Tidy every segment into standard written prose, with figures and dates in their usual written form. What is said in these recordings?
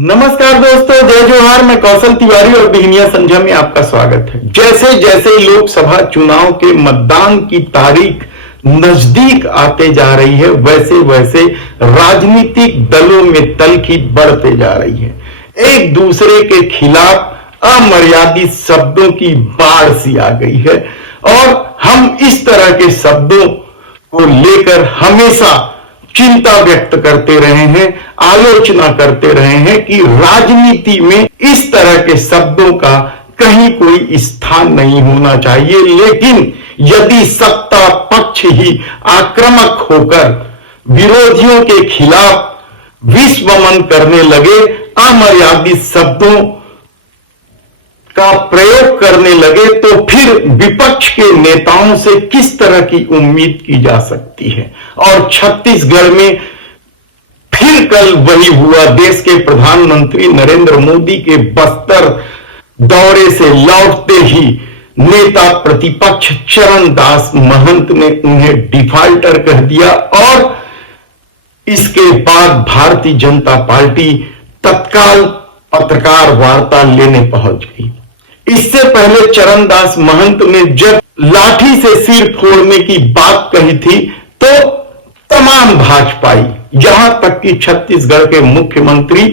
नमस्कार दोस्तों, जय जोहार। मैं कौशल तिवारी और बिहनिया संध्या में आपका स्वागत है। जैसे जैसे लोकसभा चुनाव के मतदान की तारीख नजदीक आते जा रही है, वैसे वैसे राजनीतिक दलों में तल्खी बढ़ते जा रही है। एक दूसरे के खिलाफ अमर्यादित शब्दों की बाढ़ सी आ गई है और हम इस तरह के शब्दों को लेकर हमेशा चिंता व्यक्त करते रहे हैं, आलोचना करते रहे हैं कि राजनीति में इस तरह के शब्दों का कहीं कोई स्थान नहीं होना चाहिए। लेकिन यदि सत्ता पक्ष ही आक्रामक होकर विरोधियों के खिलाफ विषवमन करने लगे, अमर्यादित शब्दों का प्रयोग करने लगे, तो फिर विपक्ष के नेताओं से किस तरह की उम्मीद की जा सकती है। और छत्तीसगढ़ में फिर कल वही हुआ। देश के प्रधानमंत्री नरेंद्र मोदी के बस्तर दौरे से लौटते ही नेता प्रतिपक्ष चरणदास महंत ने उन्हें डिफाल्टर कह दिया और इसके बाद भारतीय जनता पार्टी तत्काल पत्रकार वार्ता लेने पहुंच गई। इससे पहले चरणदास महंत ने जब लाठी से सिर फोड़ने की बात कही थी तो तमाम भाजपाई, यहां तक कि छत्तीसगढ़ के मुख्यमंत्री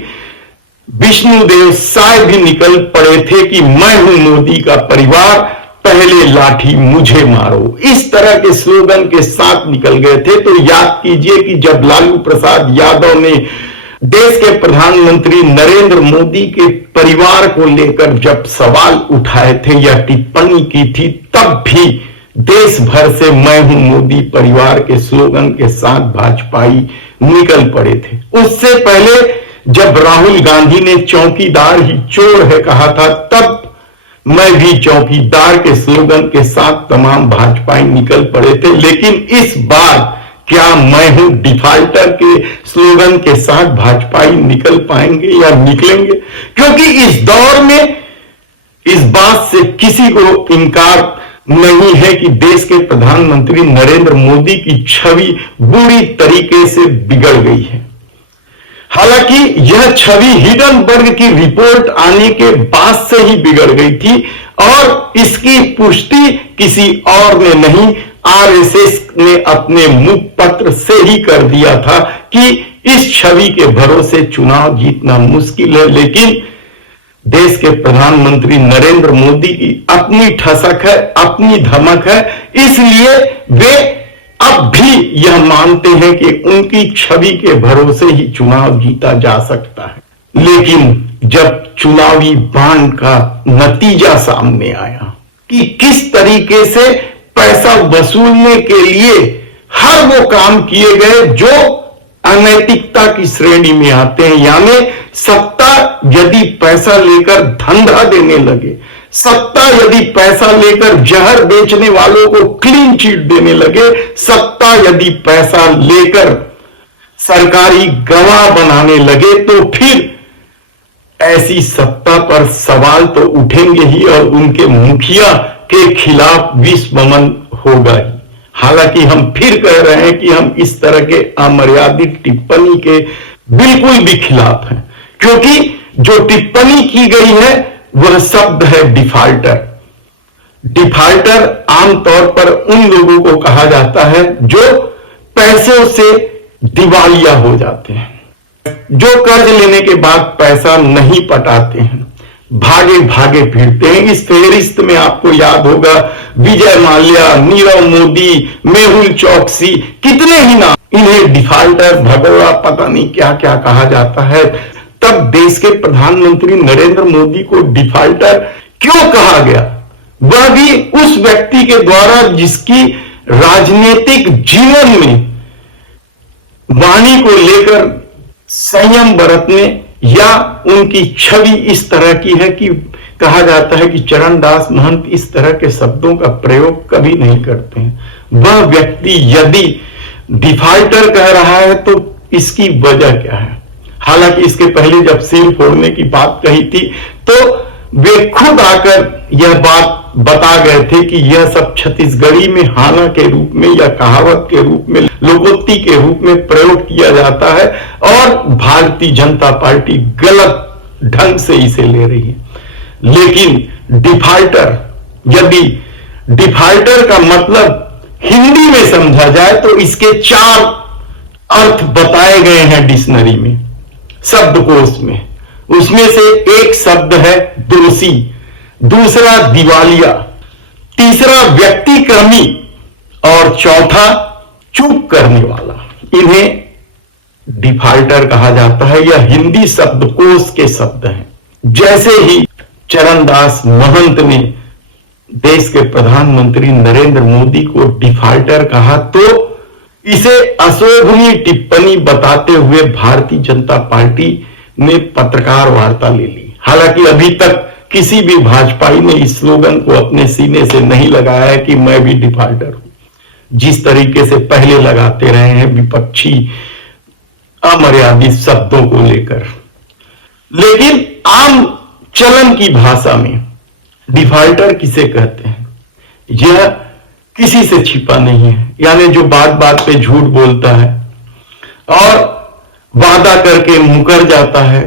विष्णुदेव साय भी निकल पड़े थे कि मैं हूं मोदी का परिवार, पहले लाठी मुझे मारो, इस तरह के स्लोगन के साथ निकल गए थे। तो याद कीजिए कि जब लालू प्रसाद यादव ने देश के प्रधानमंत्री नरेंद्र मोदी के परिवार को लेकर जब सवाल उठाए थे या टिप्पणी की थी, तब भी देश भर से मैं हूं मोदी परिवार के स्लोगन के साथ भाजपाई निकल पड़े थे। उससे पहले जब राहुल गांधी ने चौकीदार ही चोर है कहा था, तब मैं भी चौकीदार के स्लोगन के साथ तमाम भाजपाई निकल पड़े थे। लेकिन इस बार क्या मैं हूं डिफाल्टर के स्लोगन के साथ भाजपाई निकल पाएंगे या निकलेंगे? क्योंकि इस दौर में इस बात से किसी को इनकार नहीं है कि देश के प्रधानमंत्री नरेंद्र मोदी की छवि बुरी तरीके से बिगड़ गई है। हालांकि यह छवि हिडनबर्ग की रिपोर्ट आने के बाद से ही बिगड़ गई थी और इसकी पुष्टि किसी और ने नहीं, आरएसएस ने अपने मुखपत्र से ही कर दिया था कि इस छवि के भरोसे चुनाव जीतना मुश्किल है। लेकिन देश के प्रधानमंत्री नरेंद्र मोदी की अपनी ठसक है, अपनी धमक है, इसलिए वे अब भी यह मानते हैं कि उनकी छवि के भरोसे ही चुनाव जीता जा सकता है। लेकिन जब चुनावी बांड का नतीजा सामने आया कि किस तरीके से पैसा वसूलने के लिए हर वो काम किए गए जो अनैतिकता की श्रेणी में आते हैं, यानी सत्ता यदि पैसा लेकर धंधा देने लगे, सत्ता यदि पैसा लेकर जहर बेचने वालों को क्लीन चिट देने लगे, सत्ता यदि पैसा लेकर सरकारी गवाह बनाने लगे, तो फिर ऐसी सत्ता पर सवाल तो उठेंगे ही और उनके मुखिया के खिलाफ विषवमन होगा ही। हालांकि हम फिर कह रहे हैं कि हम इस तरह के अमर्यादित टिप्पणी के बिल्कुल भी खिलाफ हैं, क्योंकि जो टिप्पणी की गई है वह शब्द है डिफाल्टर। डिफाल्टर आमतौर पर उन लोगों को कहा जाता है जो पैसों से दिवालिया हो जाते हैं, जो कर्ज लेने के बाद पैसा नहीं पटाते हैं, भागे भागे फिरते हैं। इस फेहरिस्त में आपको याद होगा विजय माल्या, नीरव मोदी, मेहुल चौकसी, कितने ही नाम, इन्हें डिफाल्टर, भगोड़ा, पता नहीं क्या क्या कहा जाता है। तब देश के प्रधानमंत्री नरेंद्र मोदी को डिफाल्टर क्यों कहा गया? वह भी उस व्यक्ति के द्वारा जिसकी राजनीतिक जीवन में वाणी को लेकर संयम बरतने या उनकी छवि इस तरह की है कि कहा जाता है कि चरणदास महंत इस तरह के शब्दों का प्रयोग कभी नहीं करते हैं। वह व्यक्ति यदि डिफाल्टर कह रहा है तो इसकी वजह क्या है? हालांकि इसके पहले जब सिर फोड़ने की बात कही थी तो वे खुद आकर यह बात बता गए थे कि यह सब छत्तीसगढ़ी में हाना के रूप में या कहावत के रूप में, लोकोक्ति के रूप में प्रयोग किया जाता है और भारतीय जनता पार्टी गलत ढंग से इसे ले रही है। लेकिन डिफाल्टर, यदि डिफाल्टर का मतलब हिंदी में समझा जाए तो इसके 4 अर्थ बताए गए हैं डिक्शनरी में, शब्दकोश में। उसमें से एक शब्द है दोषी, दूसरा दिवालिया, तीसरा व्यक्तिक्रमी और चौथा चूक करने वाला। इन्हें डिफाल्टर कहा जाता है। यह हिंदी शब्दकोश के शब्द हैं। जैसे ही चरणदास महंत ने देश के प्रधानमंत्री नरेंद्र मोदी को डिफाल्टर कहा तो इसे अशोभनीय टिप्पणी बताते हुए भारतीय जनता पार्टी ने पत्रकार वार्ता ले ली। हालांकि अभी तक किसी भी भाजपाई ने इस स्लोगन को अपने सीने से नहीं लगाया है कि मैं भी डिफाल्टर हूं, जिस तरीके से पहले लगाते रहे हैं विपक्षी अमर्यादित शब्दों को लेकर। लेकिन आम चलन की भाषा में डिफाल्टर किसे कहते हैं, यह किसी से छिपा नहीं है। यानी जो बात बात पे झूठ बोलता है और वादा करके मुकर जाता है,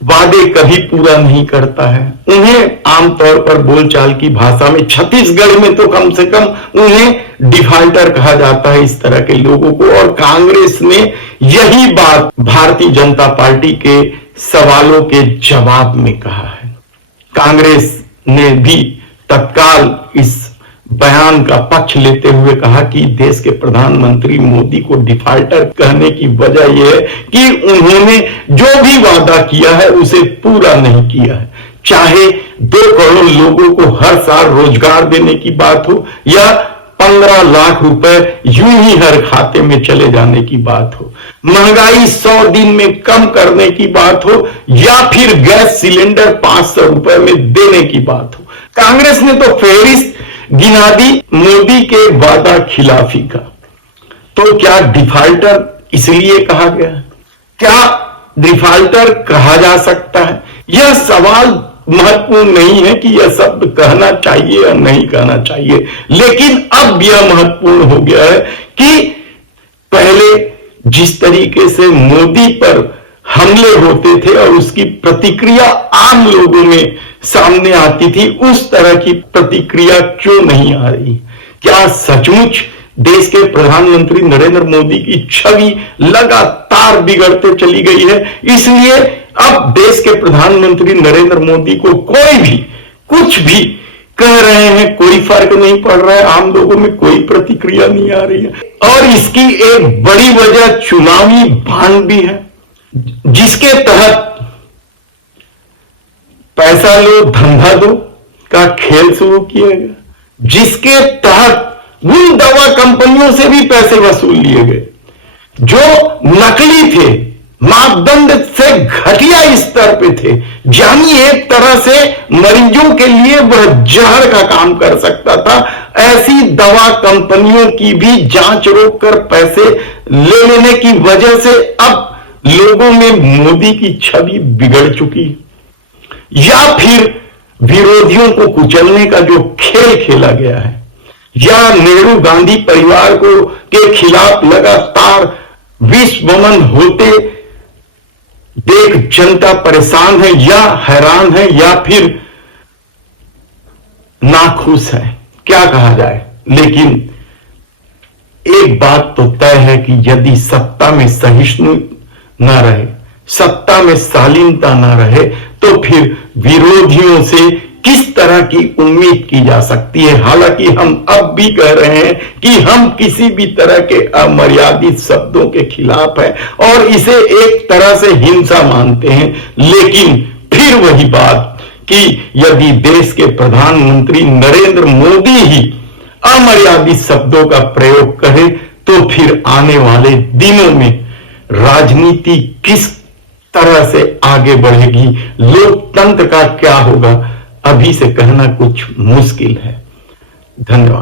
वादे कभी पूरा नहीं करता है, उन्हें आमतौर पर बोलचाल की भाषा में, छत्तीसगढ़ में तो कम से कम उन्हें डिफाल्टर कहा जाता है, इस तरह के लोगों को। और कांग्रेस ने यही बात भारतीय जनता पार्टी के सवालों के जवाब में कहा है। कांग्रेस ने भी तत्काल इस बयान का पक्ष लेते हुए कहा कि देश के प्रधानमंत्री मोदी को डिफाल्टर कहने की वजह यह है कि उन्होंने जो भी वादा किया है उसे पूरा नहीं किया है। चाहे 2 करोड़ लोगों को हर साल रोजगार देने की बात हो या 15 लाख रुपए यूं ही हर खाते में चले जाने की बात हो, महंगाई 100 दिन में कम करने की बात हो या फिर गैस सिलेंडर 500 रुपए में देने की बात हो, कांग्रेस ने तो फेहरिस्त गिना दी मोदी के वादा खिलाफी का। तो क्या डिफाल्टर इसलिए कहा गया? क्या डिफाल्टर कहा जा सकता है? यह सवाल महत्वपूर्ण नहीं है कि यह शब्द कहना चाहिए या नहीं कहना चाहिए, लेकिन अब यह महत्वपूर्ण हो गया है कि पहले जिस तरीके से मोदी पर हमले होते थे और उसकी प्रतिक्रिया आम लोगों में सामने आती थी, उस तरह की प्रतिक्रिया क्यों नहीं आ रही? क्या सचमुच देश के प्रधानमंत्री नरेंद्र मोदी की छवि लगातार बिगड़ते चली गई है, इसलिए अब देश के प्रधानमंत्री नरेंद्र मोदी को कोई भी कुछ भी कह रहे हैं, कोई फर्क नहीं पड़ रहा है, आम लोगों में कोई प्रतिक्रिया नहीं आ रही है। और इसकी एक बड़ी वजह चुनावी बांध भी है, जिसके तहत पैसा लो धंधा दो का खेल शुरू किया गया, जिसके तहत उन दवा कंपनियों से भी पैसे वसूल लिए गए जो नकली थे, मापदंड से घटिया स्तर पे थे, यानी एक तरह से मरीजों के लिए वह जहर का काम कर सकता था। ऐसी दवा कंपनियों की भी जांच रोककर पैसे ले लेने की वजह से अब लोगों में मोदी की छवि बिगड़ चुकी है। या फिर विरोधियों को कुचलने का जो खेल खेला गया है, या नेहरू गांधी परिवार को के खिलाफ लगातार विश्वमन होते देख जनता परेशान है या हैरान है या फिर नाखुश है, क्या कहा जाए। लेकिन एक बात तो तय है कि यदि सत्ता में सहिष्णु ना रहे, सत्ता में शालीनता ना रहे, तो फिर विरोधियों से किस तरह की उम्मीद की जा सकती है। हालांकि हम अब भी कह रहे हैं कि हम किसी भी तरह के अमर्यादित शब्दों के खिलाफ हैं और इसे एक तरह से हिंसा मानते हैं, लेकिन फिर वही बात कि यदि देश के प्रधानमंत्री नरेंद्र मोदी ही अमर्यादित शब्दों का प्रयोग करें तो फिर आने वाले दिनों में राजनीति किस तरह से आगे बढ़ेगी, लोकतंत्र का क्या होगा, अभी से कहना कुछ मुश्किल है। धन्यवाद।